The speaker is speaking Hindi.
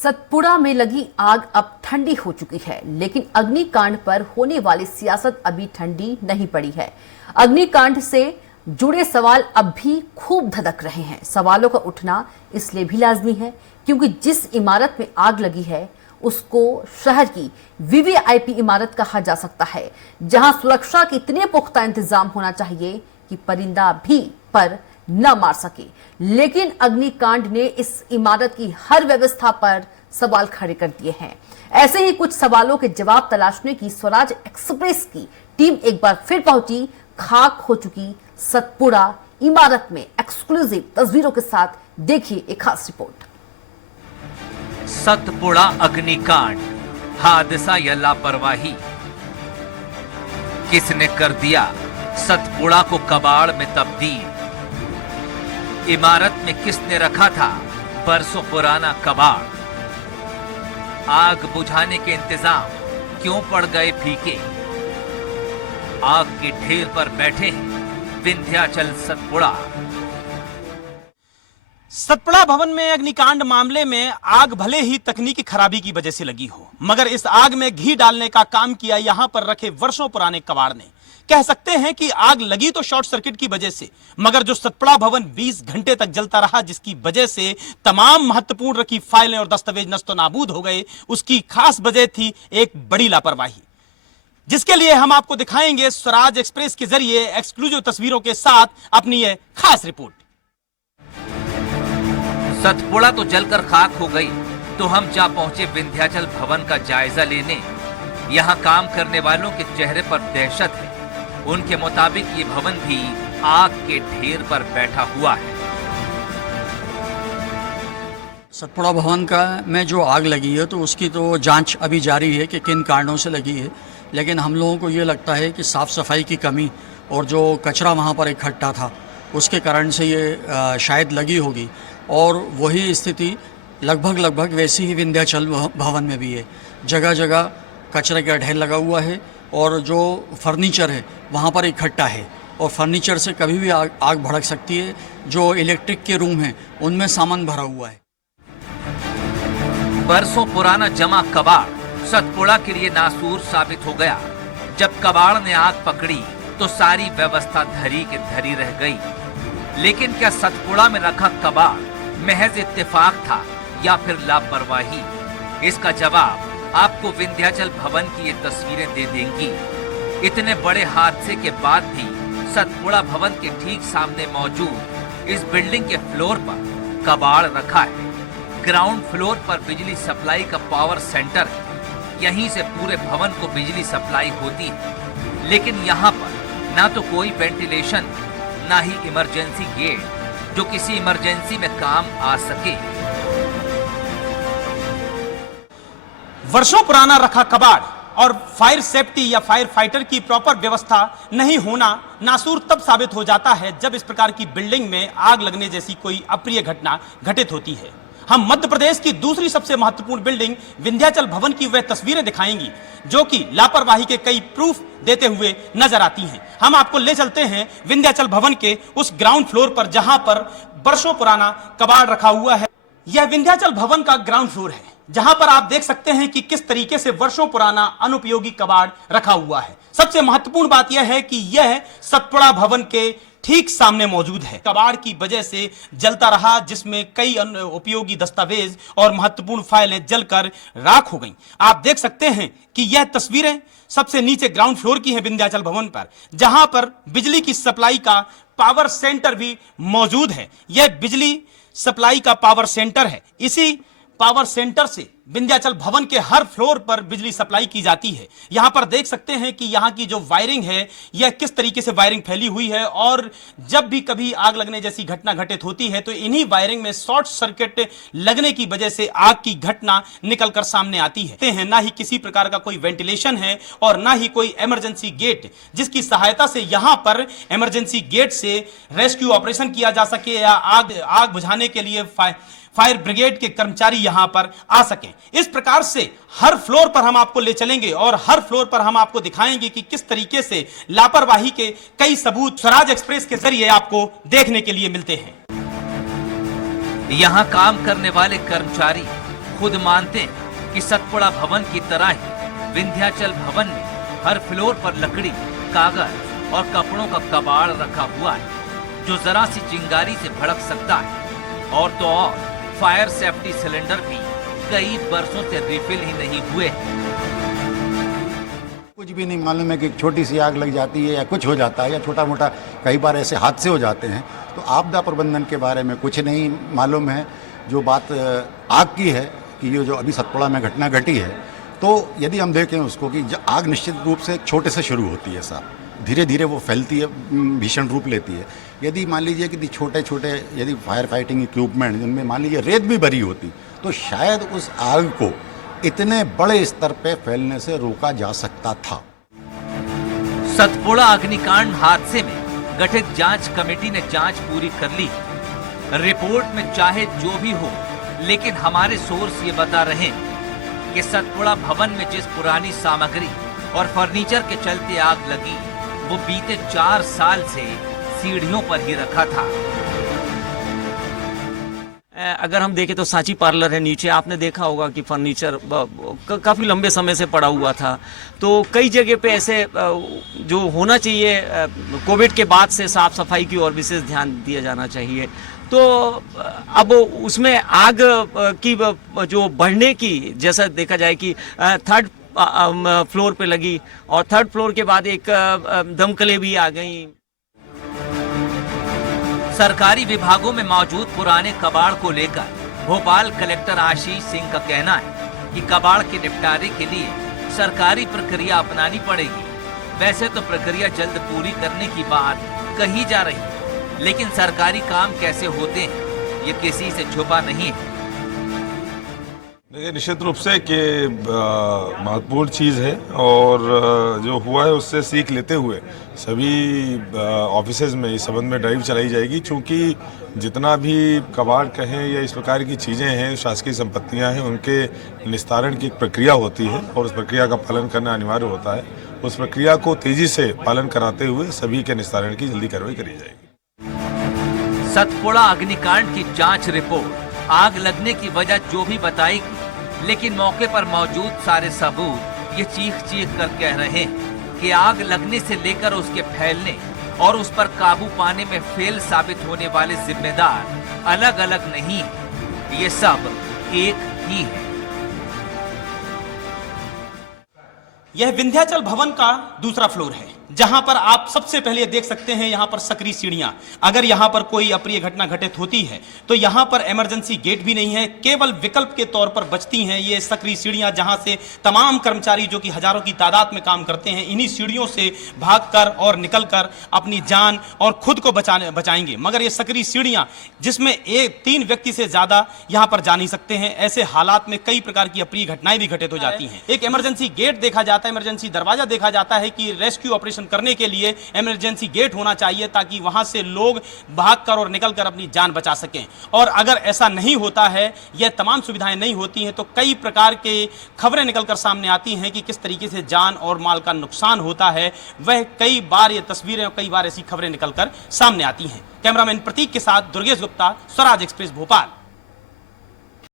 सतपुड़ा में लगी आग अब ठंडी हो चुकी है, लेकिन अग्निकांड पर होने वाली सियासत अभी ठंडी नहीं पड़ी है। अग्निकांड से जुड़े सवाल अब भी खूब धधक रहे हैं। सवालों का उठना इसलिए भी लाजमी है क्योंकि जिस इमारत में आग लगी है उसको शहर की वीवीआईपी इमारत कहा जा सकता है, जहां सुरक्षा के इतने पुख्ता इंतजाम होना चाहिए कि परिंदा भी पर न मार सके। लेकिन अग्निकांड ने इस इमारत की हर व्यवस्था पर सवाल खड़े कर दिए हैं। ऐसे ही कुछ सवालों के जवाब तलाशने की स्वराज एक्सप्रेस की टीम एक बार फिर पहुंची खाक हो चुकी सतपुड़ा इमारत में। एक्सक्लूसिव तस्वीरों के साथ देखिए एक खास रिपोर्ट। सतपुड़ा अग्निकांड, हादसा या लापरवाही? किसने कर दिया सतपुड़ा को कबाड़ में तब्दील? इमारत में किसने रखा था बरसों पुराना कबाड़? आग बुझाने के इंतजाम क्यों पड़ गए फीके? आग के ढेर पर बैठे हैं विंध्याचल सतपुड़ा। सतपुड़ा भवन में अग्निकांड मामले में आग भले ही तकनीकी खराबी की वजह से लगी हो, मगर इस आग में घी डालने का काम किया यहां पर रखे वर्षों पुराने कबाड़ ने। कह सकते हैं कि आग लगी तो शॉर्ट सर्किट की वजह से, मगर जो सतपुड़ा भवन 20 घंटे तक जलता रहा, जिसकी वजह से तमाम महत्वपूर्ण रखी फाइलें और दस्तावेज नस्तो नाबूद हो गए, उसकी खास वजह थी एक बड़ी लापरवाही, जिसके लिए हम आपको दिखाएंगे स्वराज एक्सप्रेस के जरिए एक्सक्लूसिव तस्वीरों के साथ अपनी यह खास रिपोर्ट। सतपुड़ा तो जलकर खाक हो गई, तो हम जा पहुंचे विंध्याचल भवन का जायजा लेने। यहां काम करने वालों के चेहरे पर दहशत है। उनके मुताबिक ये भवन भी आग के ढेर पर बैठा हुआ है। सतपुड़ा भवन का में जो आग लगी है तो उसकी तो जांच अभी जारी है कि किन कारणों से लगी है, लेकिन हम लोगों को ये लगता है कि साफ़ सफाई की कमी और जो कचरा वहाँ पर इकट्ठा था उसके कारण से ये शायद लगी होगी। और वही स्थिति लगभग वैसी ही विंध्याचल भवन में भी है। जगह जगह कचरे का ढेर लगा हुआ है और जो फर्नीचर है वहाँ पर इकट्ठा है, और फर्नीचर से कभी भी आग भड़क सकती है। जो इलेक्ट्रिक के रूम हैं उनमें सामान भरा हुआ है। बरसों पुराना जमा कबाड़ सतपुड़ा के लिए नासूर साबित हो गया। जब कबाड़ ने आग पकड़ी तो सारी व्यवस्था धरी के धरी रह गई। लेकिन क्या सतपुड़ा में रखा कबाड़ महज इत्तेफाक था या फिर लापरवाही? इसका जवाब आपको विंध्याचल भवन की ये तस्वीरें दे देंगी। इतने बड़े हादसे के बाद भी सतपुड़ा भवन के ठीक सामने मौजूद इस बिल्डिंग के फ्लोर पर कबाड़ रखा है। ग्राउंड फ्लोर पर बिजली सप्लाई का पावर सेंटर है। यहीं से पूरे भवन को बिजली सप्लाई होती है। लेकिन यहाँ पर ना तो कोई वेंटिलेशन, ना ही इमरजेंसी गेट जो किसी इमरजेंसी में काम आ सके। वर्षों पुराना रखा कबाड़ और फायर सेफ्टी या फायर फाइटर की प्रॉपर व्यवस्था नहीं होना नासूर तब साबित हो जाता है जब इस प्रकार की बिल्डिंग में आग लगने जैसी कोई अप्रिय घटना घटित होती है। हम मध्य प्रदेश की दूसरी सबसे महत्वपूर्ण बिल्डिंग विंध्याचल भवन की वह तस्वीरें दिखाएंगी जो कि लापरवाही के कई प्रूफ देते हुए नजर आती हैं। हम आपको ले चलते हैं विंध्याचल भवन के उस ग्राउंड फ्लोर पर जहां पर वर्षों पुराना कबाड़ रखा हुआ है। यह विंध्याचल भवन का ग्राउंड फ्लोर है, जहां पर आप देख सकते हैं कि किस तरीके से वर्षों पुराना अनुपयोगी कबाड़ रखा हुआ है। सबसे महत्वपूर्ण बात यह है कि यह सतपुड़ा भवन के ठीक सामने मौजूद है। कबाड़ की वजह से जलता रहा, जिसमें कई उपयोगी दस्तावेज और महत्वपूर्ण फाइलें जलकर राख हो गईं। आप देख सकते हैं कि यह तस्वीरें सबसे नीचे ग्राउंड फ्लोर की हैं विंध्याचल भवन पर, जहां पर बिजली की सप्लाई का पावर सेंटर भी मौजूद है। यह बिजली सप्लाई का पावर सेंटर है। इसी पावर सेंटर से विंध्याचल भवन के हर फ्लोर पर बिजली सप्लाई की जाती है। यहां पर देख सकते हैं कि यहां की जो वायरिंग है यह किस तरीके से वायरिंग फैली हुई है, और जब भी कभी आग लगने जैसी घटना घटित होती है तो इन्हीं वायरिंग में शॉर्ट सर्किट लगने की वजह से आग की घटना निकलकर सामने आती है। ना ही किसी प्रकार का कोई वेंटिलेशन है और ना ही कोई इमरजेंसी गेट, जिसकी सहायता से यहां पर इमरजेंसी गेट से रेस्क्यू ऑपरेशन किया जा सके या आग बुझाने के लिए फायर ब्रिगेड के कर्मचारी यहां पर आ सकें। इस प्रकार से हर फ्लोर पर हम आपको ले चलेंगे और हर फ्लोर पर हम आपको दिखाएंगे कि किस तरीके से लापरवाही के कई सबूत स्वराज एक्सप्रेस के जरिए आपको देखने के लिए मिलते हैं। यहां काम करने वाले कर्मचारी खुद मानते हैं कि सतपुड़ा भवन की तरह ही विंध्याचल भवन में हर फ्लोर पर लकड़ी, कागज और कपड़ों का कबाड़ रखा हुआ है, जो जरा सी चिंगारी से भड़क सकता है। और तो और फायर सेफ्टी सिलेंडर भी कई बरसों से रिफिल ही नहीं हुए हैं। कुछ भी नहीं मालूम है कि छोटी सी आग लग जाती है या कुछ हो जाता है या छोटा मोटा कई बार ऐसे हादसे हो जाते हैं, तो आपदा प्रबंधन के बारे में कुछ नहीं मालूम है। जो बात आग की है कि ये जो अभी सतपुड़ा में घटना घटी है, तो यदि हम देखें उसको कि आग निश्चित रूप से छोटे से शुरू होती है साहब, धीरे धीरे वो फैलती है, भीषण रूप लेती है। यदि मान लीजिए कि छोटे छोटे यदि फायर फाइटिंग इक्विपमेंट जिनमें मान लीजिए रेत भी भरी होती, तो शायद उस आग को इतने बड़े स्तर पे फैलने से रोका जा सकता था। सतपुड़ा अग्निकांड हादसे में गठित जांच कमेटी ने जांच पूरी कर ली। रिपोर्ट में चाहे जो भी हो, लेकिन हमारे सोर्स ये बता रहे हैं कि सतपुड़ा भवन में जिस पुरानी सामग्री और फर्नीचर के चलते आग लगी, वो बीते 4 साल से सीढ़ियों पर ही रखा था। अगर हम देखें तो सांची पार्लर है नीचे, आपने देखा होगा कि फर्नीचर काफ़ी लंबे समय से पड़ा हुआ था। तो कई जगह पे ऐसे जो होना चाहिए, कोविड के बाद से साफ सफाई की ओर विशेष ध्यान दिया जाना चाहिए। तो अब उसमें आग की जो बढ़ने की, जैसा देखा जाए कि 3rd फ्लोर पे लगी और 3rd फ्लोर के बाद एक दमकलें भी आ गई। सरकारी विभागों में मौजूद पुराने कबाड़ को लेकर भोपाल कलेक्टर आशीष सिंह का कहना है कि कबाड़ के निपटारे के लिए सरकारी प्रक्रिया अपनानी पड़ेगी। वैसे तो प्रक्रिया जल्द पूरी करने की बात कही जा रही है, लेकिन सरकारी काम कैसे होते हैं ये किसी से छुपा नहीं है। देखिए, निश्चित रूप से कि महत्वपूर्ण चीज़ है और जो हुआ है उससे सीख लेते हुए सभी ऑफिसेज में इस संबंध में ड्राइव चलाई जाएगी। चूँकि जितना भी कबाड़ कहें या इस प्रकार की चीज़ें हैं, शासकीय संपत्तियां हैं, उनके निस्तारण की एक प्रक्रिया होती है और उस प्रक्रिया का पालन करना अनिवार्य होता है। उस प्रक्रिया को तेजी से पालन कराते हुए सभी के निस्तारण की जल्दी कार्रवाई करी जाएगी। सतपुड़ा अग्निकांड की जांच रिपोर्ट आग लगने की वजह जो भी बताएगी, लेकिन मौके पर मौजूद सारे सबूत ये चीख चीख कर कह रहे हैं कि आग लगने से लेकर उसके फैलने और उस पर काबू पाने में फेल साबित होने वाले जिम्मेदार अलग अलग नहीं है, ये सब एक ही है। यह विंध्याचल भवन का दूसरा फ्लोर है, जहां पर आप सबसे पहले देख सकते हैं यहां पर सक्रिय सीढ़ियां। अगर यहां पर कोई अप्रिय घटना घटित होती है तो यहां पर इमरजेंसी गेट भी नहीं है, केवल विकल्प के तौर पर बचती हैं ये सक्रिय सीढ़ियां, जहां से तमाम कर्मचारी जो कि हजारों की तादाद में काम करते हैं, इन्हीं सीढ़ियों से भागकर और निकलकर अपनी जान और खुद को बचाएंगे। मगर ये सक्रिय सीढ़ियां, जिसमें 3 व्यक्ति से ज्यादा यहां पर जा नहीं सकते हैं, ऐसे हालात में कई प्रकार की अप्रिय घटनाएं भी घटित हो जाती हैं। एक इमरजेंसी गेट देखा जाता है, इमरजेंसी दरवाजा देखा जाता है कि रेस्क्यू ऑपरेशन करने के लिए इमरजेंसी गेट होना चाहिए, ताकि वहां से लोग भागकर और निकलकर अपनी जान बचा सकें। और अगर ऐसा नहीं होता है, यह तमाम सुविधाएं नहीं होती हैं, तो कई प्रकार के खबरें निकलकर सामने आती हैं कि किस तरीके से जान और माल का नुकसान होता है। वह कई बार ये तस्वीरें और कई बार ऐसी खबरें निकलकर सामने आती हैं। कैमरामैन प्रतीक के साथ दुर्गेश गुप्ता, स्वराज एक्सप्रेस, भोपाल।